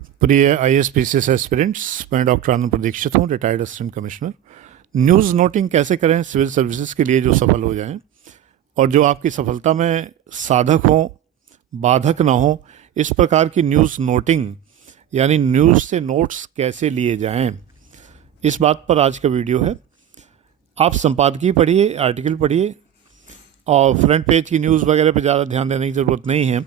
प्रिय IAS-PCS aspirants, मैं doctor आनंद प्रदीक्षित हूँ, retired assistant commissioner. News noting कैसे करें सिविल सर्विसेज के लिए जो सफल हो जाएं और जो आपकी सफलता में साधक हों, बाधक ना हो, इस प्रकार की न्यूज़ नोटिंग यानी न्यूज़ से नोट्स कैसे लिए जाएं, इस बात पर आज का वीडियो है। आप संपादकीय पढ़िए, आर्टिकल पढ़िए और फ्रंट पेज की न्यूज़ वगैरह पर ज़्यादा ध्यान देने की ज़रूरत नहीं है।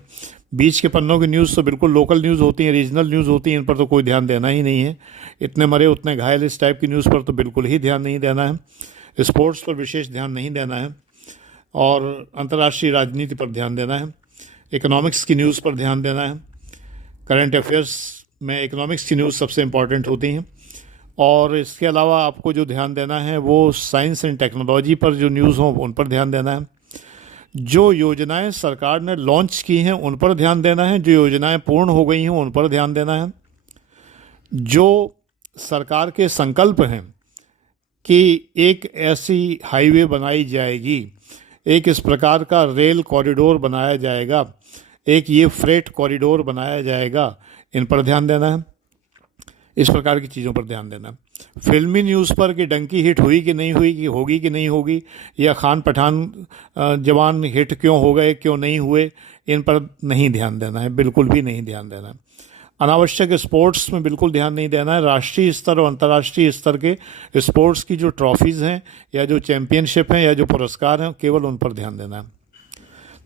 बीच के पन्नों की न्यूज़ तो बिल्कुल लोकल न्यूज़ होती हैं, रीजनल न्यूज़ होती हैं, इन पर तो कोई ध्यान देना ही नहीं है। इतने मरे उतने घायल, इस टाइप की न्यूज़ पर तो बिल्कुल ही ध्यान नहीं देना है। स्पोर्ट्स पर विशेष ध्यान नहीं देना है और अंतर्राष्ट्रीय राजनीति पर ध्यान देना है। इकोनॉमिक्स की न्यूज़ पर ध्यान देना है। करंट अफेयर्स में इकोनॉमिक्स की न्यूज़ सबसे इम्पॉर्टेंट होती हैं। और इसके अलावा आपको जो ध्यान देना है वो साइंस एंड टेक्नोलॉजी पर जो न्यूज़ हों उन पर ध्यान देना है। जो योजनाएं सरकार ने लॉन्च की हैं उन पर ध्यान देना है। जो योजनाएं पूर्ण हो गई हैं उन पर ध्यान देना है। जो सरकार के संकल्प हैं कि एक ऐसी हाईवे बनाई जाएगी, एक इस प्रकार का रेल कॉरिडोर बनाया जाएगा, एक ये फ्रेट कॉरिडोर बनाया जाएगा, इन पर ध्यान देना है। इस प्रकार की चीज़ों पर ध्यान देना। फिल्मी न्यूज़ पर कि डंकी हिट हुई कि नहीं हुई, कि नहीं होगी, या खान पठान जवान हिट क्यों हो गए, क्यों नहीं हुए, इन पर नहीं ध्यान देना है, बिल्कुल भी नहीं ध्यान देना है। अनावश्यक स्पोर्ट्स में बिल्कुल ध्यान नहीं देना है। राष्ट्रीय स्तर और अंतर्राष्ट्रीय स्तर के स्पोर्ट्स की जो ट्रॉफीज़ हैं या जो चैम्पियनशिप हैं या जो पुरस्कार हैं, केवल उन पर ध्यान देना है।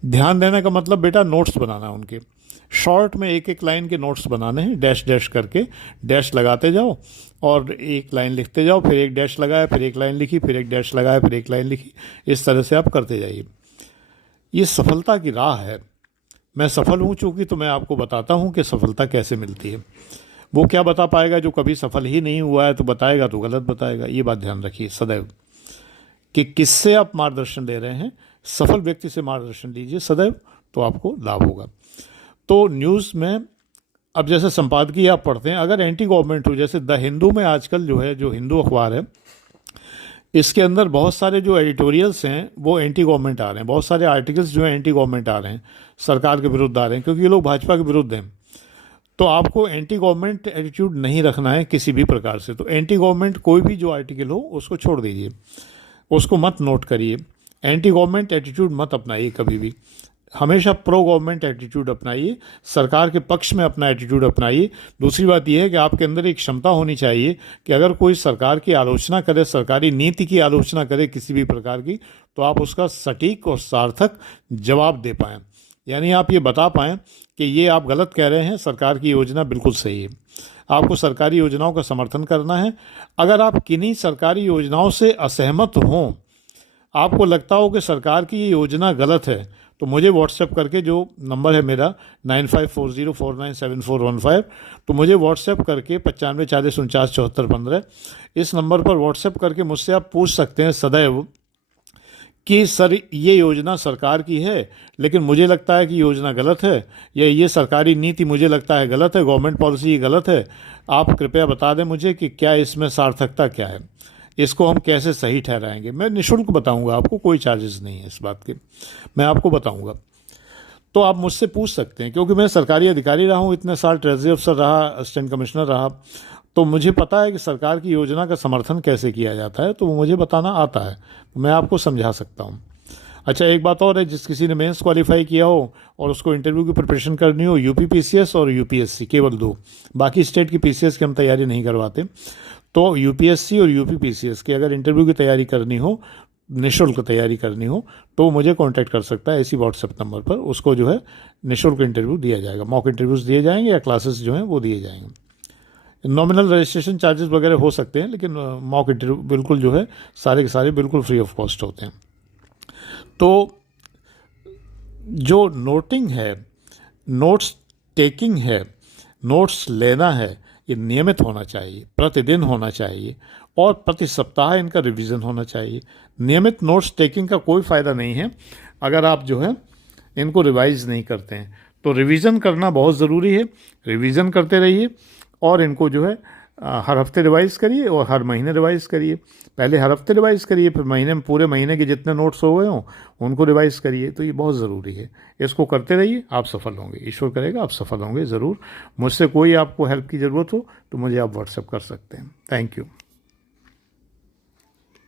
ध्यान देने का मतलब बेटा नोट्स बनाना है उनके। शॉर्ट में एक एक लाइन के नोट्स बनाने हैं, डैश डैश करके डैश लगाते जाओ और एक लाइन लिखते जाओ, फिर एक डैश लगाया, फिर एक लाइन लिखी, फिर एक डैश लगाया, फिर एक लाइन लिखी। इस तरह से आप करते जाइए। ये सफलता की राह है। मैं सफल हूँ चूँकि, तो मैं आपको बताता हूँ कि सफलता कैसे मिलती है। वो क्या बता पाएगा जो कभी सफल ही नहीं हुआ है, तो बताएगा तो गलत बताएगा। ये बात ध्यान रखिए सदैव कि किससे आप मार्गदर्शन ले रहे हैं। सफल व्यक्ति से मार्गदर्शन लीजिए सदैव, तो आपको लाभ होगा। तो न्यूज़ में अब जैसे संपादकीय आप पढ़ते हैं, अगर एंटी गवर्नमेंट हो, जैसे द हिंदू में आजकल जो है, जो हिंदू अखबार है, इसके अंदर बहुत सारे जो एडिटोरियल्स हैं वो एंटी गवर्नमेंट आ रहे हैं। बहुत सारे आर्टिकल्स जो हैं एंटी गवर्नमेंट आ रहे हैं, सरकार के विरुद्ध आ रहे हैं, क्योंकि ये लोग भाजपा के विरुद्ध हैं। तो आपको एंटी गवर्नमेंट एटीट्यूड नहीं रखना है किसी भी प्रकार से। तो एंटी गवर्नमेंट कोई भी जो आर्टिकल हो उसको छोड़ दीजिए, उसको मत नोट करिए। एंटी गवर्नमेंट एटीट्यूड मत अपनाइए कभी भी। हमेशा प्रो गवर्नमेंट एटीट्यूड अपनाइए, सरकार के पक्ष में अपना एटीट्यूड अपनाइए। दूसरी बात यह है कि आपके अंदर एक क्षमता होनी चाहिए कि अगर कोई सरकार की आलोचना करे, सरकारी नीति की आलोचना करे किसी भी प्रकार की, तो आप उसका सटीक और सार्थक जवाब दे पाएँ। यानी आप ये बता पाएँ कि ये आप गलत कह रहे हैं, सरकार की योजना बिल्कुल सही है। आपको सरकारी योजनाओं का समर्थन करना है। अगर आप किन्हीं सरकारी योजनाओं से असहमत हों, आपको लगता हो कि सरकार की ये योजना गलत है, तो मुझे व्हाट्सएप करके, जो नंबर है मेरा 9540497415, तो मुझे व्हाट्सएप करके 9540497415, इस नंबर पर व्हाट्सएप करके मुझसे आप पूछ सकते हैं सदैव कि सर ये योजना सरकार की है लेकिन मुझे लगता है कि योजना गलत है, या ये सरकारी नीति मुझे लगता है गलत है, गवर्नमेंट पॉलिसी गलत है। आप कृपया बता दें मुझे कि क्या इसमें सार्थकता क्या है, इसको हम कैसे सही ठहराएंगे। मैं निःशुल्क बताऊंगा आपको, कोई चार्जेस नहीं है इस बात के, मैं आपको बताऊंगा। तो आप मुझसे पूछ सकते हैं, क्योंकि मैं सरकारी अधिकारी रहा हूँ, इतने साल ट्रेजरी अफसर रहा, असिस्टेंट कमिश्नर रहा, तो मुझे पता है कि सरकार की योजना का समर्थन कैसे किया जाता है, तो वो मुझे बताना आता है, तो मैं आपको समझा सकता हूँ। अच्छा, एक बात और है, जिस किसी ने मेंस क्वालिफाई किया हो और उसको इंटरव्यू की प्रिपरेशन करनी हो, यूपी पीसीएस और यूपीएससी, केवल दो, बाकी स्टेट की पीसीएस की हम तैयारी नहीं करवाते। तो यूपीएससी और यूपी पीसीएस की अगर इंटरव्यू की तैयारी करनी हो, निःशुल्क तैयारी करनी हो, तो मुझे कांटेक्ट कर सकता है इसी व्हाट्सएप नंबर पर। उसको जो है निःशुल्क इंटरव्यू दिया जाएगा, मॉक इंटरव्यूज़ दिए जाएंगे या क्लासेस जो हैं वो दिए जाएंगे। नॉमिनल रजिस्ट्रेशन चार्जेस वगैरह हो सकते हैं, लेकिन मॉक इंटरव्यू बिल्कुल जो है सारे के सारे बिल्कुल फ्री ऑफ कॉस्ट होते हैं। तो जो नोटिंग है, नोट्स टेकिंग है, नोट्स लेना है, ये नियमित होना चाहिए, प्रतिदिन होना चाहिए और प्रति सप्ताह इनका रिवीजन होना चाहिए। नियमित नोट्स टेकिंग का कोई फ़ायदा नहीं है अगर आप जो है इनको रिवाइज नहीं करते हैं। तो रिवीजन करना बहुत ज़रूरी है, रिवीजन करते रहिए और इनको जो है हर हफ्ते रिवाइज़ करिए और हर महीने रिवाइज़ करिए। पहले हर हफ्ते रिवाइज़ करिए, फिर महीने में पूरे महीने के जितने नोट्स हो गए हों उनको रिवाइज़ करिए। तो ये बहुत ज़रूरी है, इसको करते रहिए, आप सफल होंगे। ईश्वर करेगा आप सफल होंगे ज़रूर। मुझसे कोई आपको हेल्प की ज़रूरत हो तो मुझे आप व्हाट्सएप कर सकते हैं। Thank you.